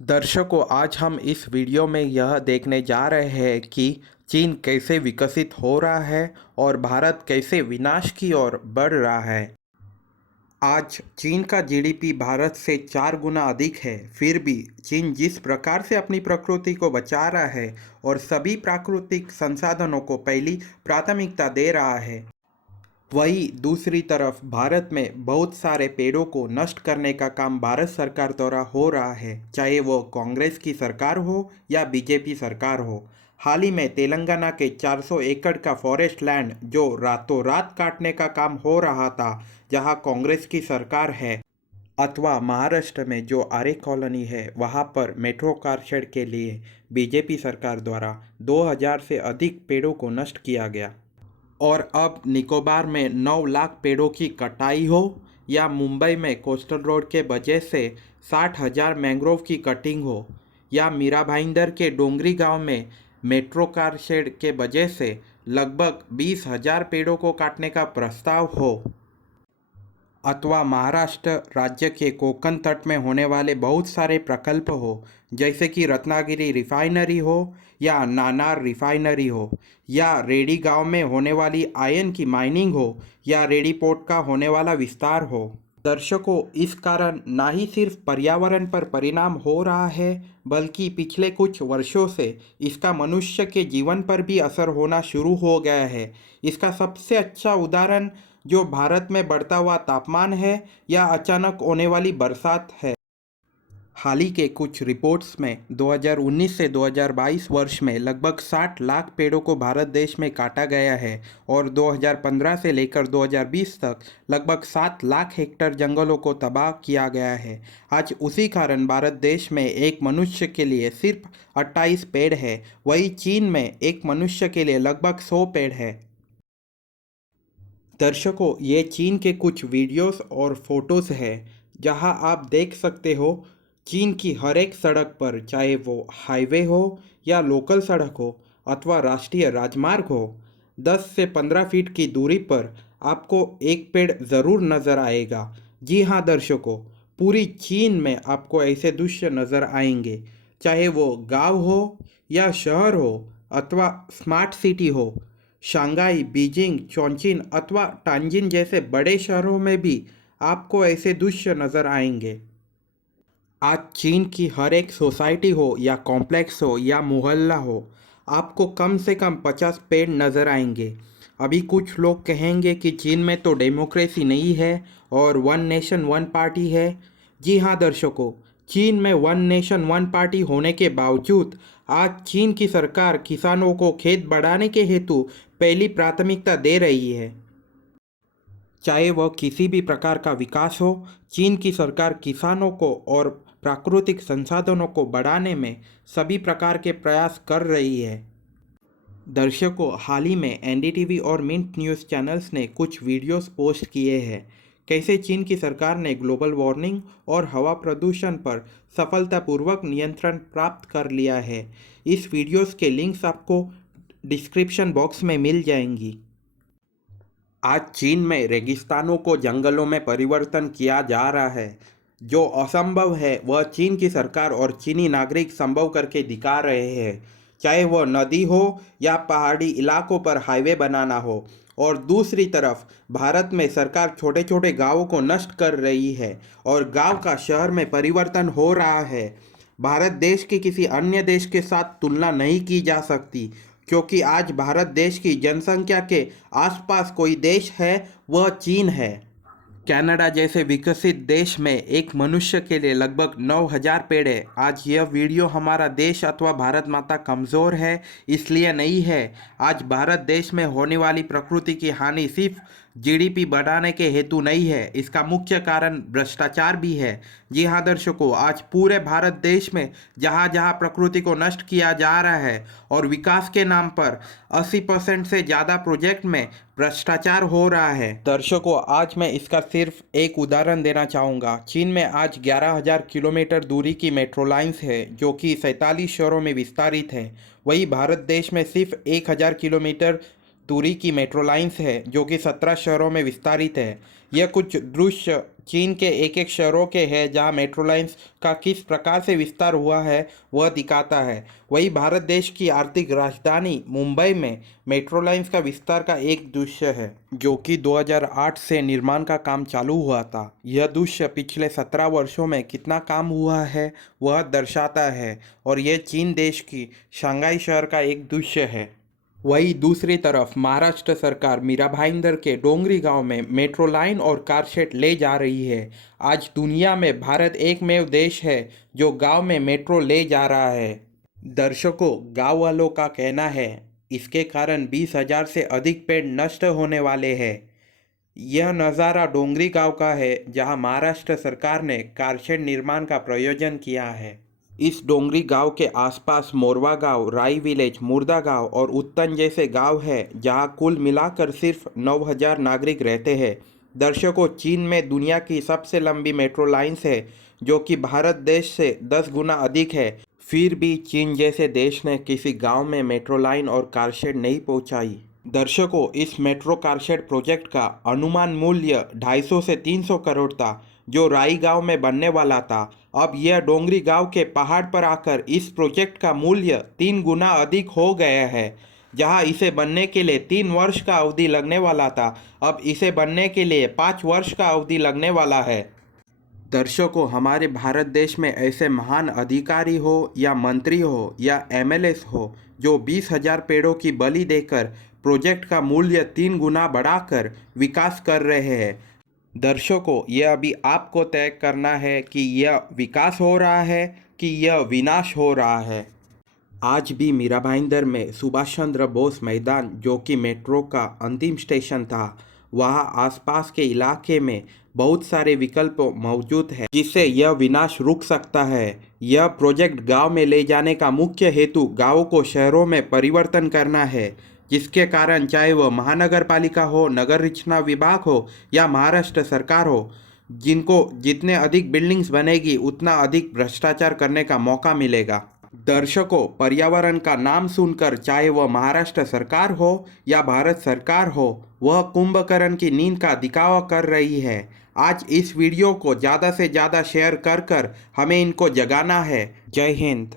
दर्शकों, आज हम इस वीडियो में यह देखने जा रहे हैं कि चीन कैसे विकसित हो रहा है और भारत कैसे विनाश की ओर बढ़ रहा है। आज चीन का जीडीपी भारत से 4 गुना अधिक है। फिर भी चीन जिस प्रकार से अपनी प्रकृति को बचा रहा है और सभी प्राकृतिक संसाधनों को पहली प्राथमिकता दे रहा है, वहीं दूसरी तरफ भारत में बहुत सारे पेड़ों को नष्ट करने का काम भारत सरकार द्वारा हो रहा है, चाहे वो कांग्रेस की सरकार हो या बीजेपी सरकार हो। हाल ही में तेलंगाना के 400 एकड़ का फॉरेस्ट लैंड जो रातों रात काटने का काम हो रहा था, जहां कांग्रेस की सरकार है, अथवा महाराष्ट्र में जो आरे कॉलोनी है वहां पर मेट्रो कार शेड के लिए बीजेपी सरकार द्वारा 2000 से अधिक पेड़ों को नष्ट किया गया। और अब निकोबार में 9 लाख पेड़ों की कटाई हो या मुंबई में कोस्टल रोड के वजह से 60,000 मैंग्रोव की कटिंग हो या मीरा भाईंदर के डोंगरी गांव में मेट्रो कार शेड के वजह से लगभग 20,000 पेड़ों को काटने का प्रस्ताव हो, अथवा महाराष्ट्र राज्य के कोकण तट में होने वाले बहुत सारे प्रकल्प हो, जैसे कि रत्नागिरी रिफाइनरी हो या नानार रिफाइनरी हो या रेडी गांव में होने वाली आयरन की माइनिंग हो या रेडी पोर्ट का होने वाला विस्तार हो। दर्शकों, इस कारण ना ही सिर्फ पर्यावरण पर परिणाम हो रहा है, बल्कि पिछले कुछ वर्षों से इसका मनुष्य के जीवन पर भी असर होना शुरू हो गया है। इसका सबसे अच्छा उदाहरण जो भारत में बढ़ता हुआ तापमान है या अचानक होने वाली बरसात है। हाल ही के कुछ रिपोर्ट्स में 2019 से 2022 वर्ष में लगभग 60 लाख पेड़ों को भारत देश में काटा गया है और 2015 से लेकर 2020 तक लगभग 7 लाख हेक्टेयर जंगलों को तबाह किया गया है। आज उसी कारण भारत देश में एक मनुष्य के लिए सिर्फ 28 पेड़ है, वहीं चीन में एक मनुष्य के लिए लगभग 100 पेड़ है। दर्शकों, ये चीन के कुछ वीडियोस और फोटोज़ हैं जहां आप देख सकते हो चीन की हर एक सड़क पर, चाहे वो हाईवे हो या लोकल सड़क हो अथवा राष्ट्रीय राजमार्ग हो, 10 से 15 फीट की दूरी पर आपको एक पेड़ ज़रूर नज़र आएगा। जी हाँ दर्शकों, पूरी चीन में आपको ऐसे दृश्य नज़र आएंगे, चाहे वो गांव हो या शहर हो अथवा स्मार्ट सिटी हो। शंघाई, बीजिंग, चोंचिन अथवा टांजिन जैसे बड़े शहरों में भी आपको ऐसे दृश्य नज़र आएंगे। आज चीन की हर एक सोसाइटी हो या कॉम्प्लेक्स हो या मोहल्ला हो, आपको कम से कम 50 पेड़ नज़र आएंगे। अभी कुछ लोग कहेंगे कि चीन में तो डेमोक्रेसी नहीं है और वन नेशन वन पार्टी है। जी हाँ दर्शकों, चीन में वन नेशन वन पार्टी होने के बावजूद आज चीन की सरकार किसानों को खेत बढ़ाने के हेतु पहली प्राथमिकता दे रही है। चाहे वह किसी भी प्रकार का विकास हो, चीन की सरकार किसानों को और प्राकृतिक संसाधनों को बढ़ाने में सभी प्रकार के प्रयास कर रही है। दर्शकों, हाल ही में एनडीटीवी और मिंट न्यूज़ चैनल्स ने कुछ वीडियोस पोस्ट किए हैं कैसे चीन की सरकार ने ग्लोबल वार्मिंग और हवा प्रदूषण पर सफलतापूर्वक नियंत्रण प्राप्त कर लिया है। इस वीडियोस के लिंक्स आपको डिस्क्रिप्शन बॉक्स में मिल जाएंगी। आज चीन में रेगिस्तानों को जंगलों में परिवर्तन किया जा रहा है। जो असंभव है वह चीन की सरकार और चीनी नागरिक संभव करके दिखा रहे हैं, चाहे वह नदी हो या पहाड़ी इलाकों पर हाईवे बनाना हो। और दूसरी तरफ भारत में सरकार छोटे छोटे गांवों को नष्ट कर रही है और गांव का शहर में परिवर्तन हो रहा है। भारत देश की किसी अन्य देश के साथ तुलना नहीं की जा सकती, क्योंकि आज भारत देश की जनसंख्या के आसपास कोई देश है वह चीन है। कनाडा जैसे विकसित देश में एक मनुष्य के लिए लगभग 9,000 पेड़ है। आज यह वीडियो हमारा देश अथवा भारत माता कमज़ोर है इसलिए नहीं है। आज भारत देश में होने वाली प्रकृति की हानि सिर्फ जीडीपी बढ़ाने के हेतु नहीं है, इसका मुख्य कारण भ्रष्टाचार भी है। जी हाँ दर्शकों, आज पूरे भारत देश में जहाँ जहाँ प्रकृति को नष्ट किया जा रहा है और विकास के नाम पर 80% से ज़्यादा प्रोजेक्ट में भ्रष्टाचार हो रहा है। दर्शकों, आज मैं इसका सिर्फ एक उदाहरण देना चाहूँगा। चीन में आज 11,000 किलोमीटर दूरी की मेट्रो लाइन्स है जो कि 47 शहरों में विस्तारित है। वहीं भारत देश में सिर्फ 1,000 किलोमीटर दूरी की मेट्रो लाइन्स है जो कि 17 शहरों में विस्तारित है। यह कुछ दृश्य चीन के एक एक शहरों के हैं जहां मेट्रो लाइन्स का किस प्रकार से विस्तार हुआ है वह दिखाता है। वही भारत देश की आर्थिक राजधानी मुंबई में मेट्रो लाइन्स का विस्तार का एक दृश्य है जो कि 2008 से निर्माण का काम चालू हुआ था। यह दृश्य पिछले 17 वर्षों में कितना काम हुआ है वह दर्शाता है और यह चीन देश की शंघाई शहर का एक दृश्य है। वहीं दूसरी तरफ महाराष्ट्र सरकार मीरा भाईंदर के डोंगरी गांव में मेट्रो लाइन और कार शेड ले जा रही है। आज दुनिया में भारत एकमेव देश है जो गांव में मेट्रो ले जा रहा है। दर्शकों, गांव वालों का कहना है इसके कारण 20,000 से अधिक पेड़ नष्ट होने वाले हैं। यह नज़ारा डोंगरी गांव का है जहां महाराष्ट्र सरकार ने कारशेड निर्माण का प्रयोजन किया है। इस डोंगरी गांव के आसपास मोरवा गांव, राई विलेज, मुर्दा गांव और उत्तन जैसे गांव हैं जहां कुल मिलाकर सिर्फ 9,000 नागरिक रहते हैं। दर्शकों, चीन में दुनिया की सबसे लंबी मेट्रो लाइन्स है जो कि भारत देश से 10 गुना अधिक है। फिर भी चीन जैसे देश ने किसी गांव में मेट्रो लाइन और कारशेड नहीं पहुंचाई। दर्शकों, इस मेट्रो कारशेड प्रोजेक्ट का अनुमान मूल्य 250 से 300 करोड़ था जो राई गांव में बनने वाला था। अब यह डोंगरी गांव के पहाड़ पर आकर इस प्रोजेक्ट का मूल्य 3 गुना अधिक हो गया है। जहां इसे बनने के लिए 3 वर्ष का अवधि लगने वाला था, अब इसे बनने के लिए 5 वर्ष का अवधि लगने वाला है। दर्शकों, हमारे भारत देश में ऐसे महान अधिकारी हो या मंत्री हो या एमएलएस हो जो 20,000 पेड़ों की बलि देकर प्रोजेक्ट का मूल्य 3 गुना बढ़ाकर विकास कर रहे हैं। दर्शकों, यह अभी आपको तय करना है कि यह विकास हो रहा है कि यह विनाश हो रहा है। आज भी मीरा भाईंदर में सुभाष चंद्र बोस मैदान जो कि मेट्रो का अंतिम स्टेशन था, वहाँ आसपास के इलाके में बहुत सारे विकल्प मौजूद हैं जिससे यह विनाश रुक सकता है। यह प्रोजेक्ट गांव में ले जाने का मुख्य हेतु गांवों को शहरों में परिवर्तन करना है, जिसके कारण चाहे वह महानगर पालिका हो, नगर रचना विभाग हो या महाराष्ट्र सरकार हो, जिनको जितने अधिक बिल्डिंग्स बनेगी उतना अधिक भ्रष्टाचार करने का मौका मिलेगा। दर्शकों, पर्यावरण का नाम सुनकर चाहे वह महाराष्ट्र सरकार हो या भारत सरकार हो, वह कुंभकर्ण की नींद का दिखावा कर रही है। आज इस वीडियो को ज़्यादा से ज़्यादा शेयर कर हमें इनको जगाना है। जय हिंद।